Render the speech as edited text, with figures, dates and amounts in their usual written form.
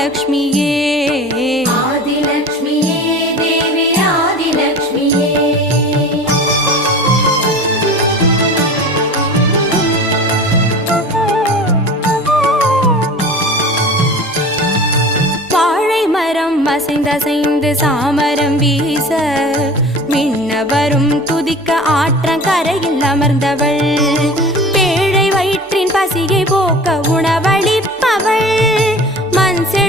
ஆதிலக்ஷ்மியே ஆதிலக்ஷ்மியே தேவி ஆதிலக்ஷ்மியே. வாழை மரம் அசைந்தசைந்து சாமரம் வீச மின்ன வரும் துதிக்க ஆற்றங்கரையில் அமர்ந்தவள் பேழை வயிற்றின் பசியை போக்க உணவளிப்பவள்